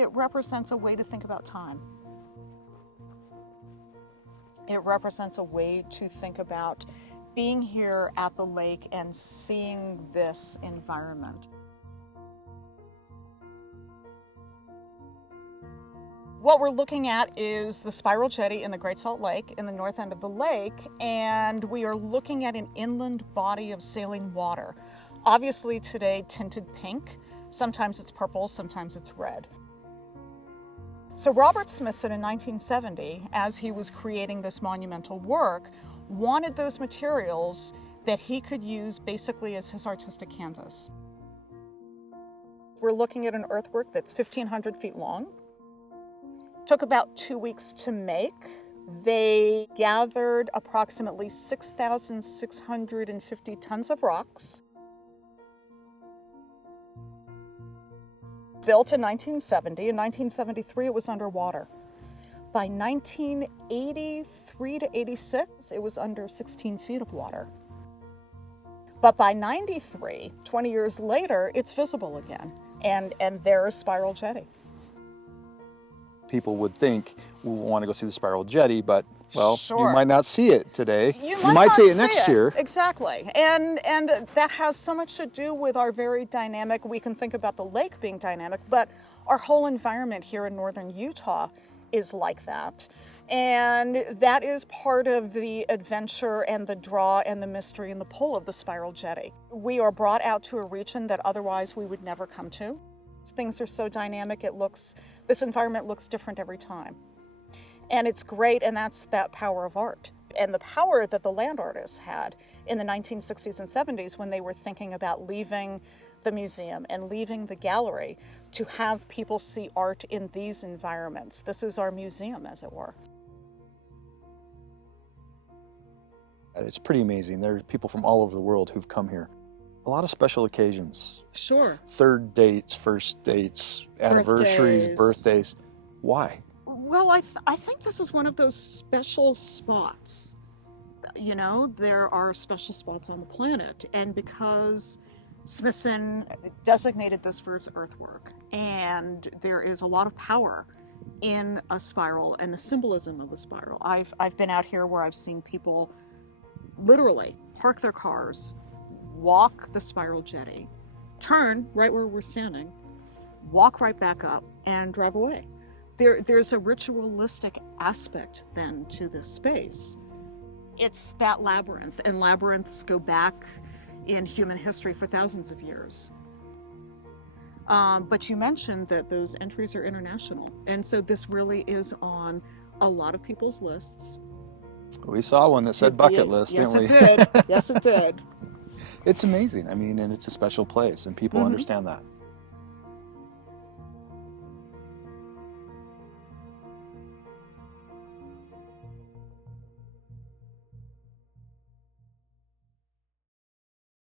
it represents a way to think about time. It represents a way to think about being here at the lake and seeing this environment. What we're looking at is the Spiral Jetty in the Great Salt Lake in the north end of the lake, and we are looking at an inland body of sailing water. Obviously today tinted pink, sometimes it's purple, sometimes it's red. So Robert Smithson in 1970, as he was creating this monumental work, wanted those materials that he could use basically as his artistic canvas. We're looking at an earthwork that's 1,500 feet long. Took about 2 weeks to make. They gathered approximately 6,650 tons of rocks. Built in 1970. In 1973, it was underwater. By 1983 to 86, it was under 16 feet of water. But by 93, 20 years later, it's visible again. And there's Spiral Jetty. People would think we want to go see the Spiral Jetty, but well, Sure. you might not see it today. You might not see it next year. Exactly. And that has so much to do with our very dynamic, we can think about the lake being dynamic, but our whole environment here in northern Utah is like that. And that is part of the adventure and the draw and the mystery and the pull of the Spiral Jetty. We are brought out to a region that otherwise we would never come to. Things are so dynamic, this environment looks different every time. And it's great, and that's that power of art. And the power that the land artists had in the 1960s and 70s when they were thinking about leaving the museum and leaving the gallery to have people see art in these environments. This is our museum, as it were. It's pretty amazing. There's people from all over the world who've come here. A lot of special occasions. Sure. Third dates, first dates, anniversaries, birthdays. Why? Well, I think this is one of those special spots. You know, there are special spots on the planet, and because Smithson designated this for his earthwork, and there is a lot of power in a spiral and the symbolism of the spiral. I've been out here where I've seen people literally park their cars, walk the Spiral Jetty, turn right where we're standing, walk right back up, and drive away. There's a ritualistic aspect then to this space. It's that labyrinth, and labyrinths go back in human history for thousands of years. But you mentioned that those entries are international, and so this really is on a lot of people's lists. We saw one that said bucket list, yes, didn't we? Yes, it did. Yes, it did. It's amazing. I mean, and it's a special place, and people understand that.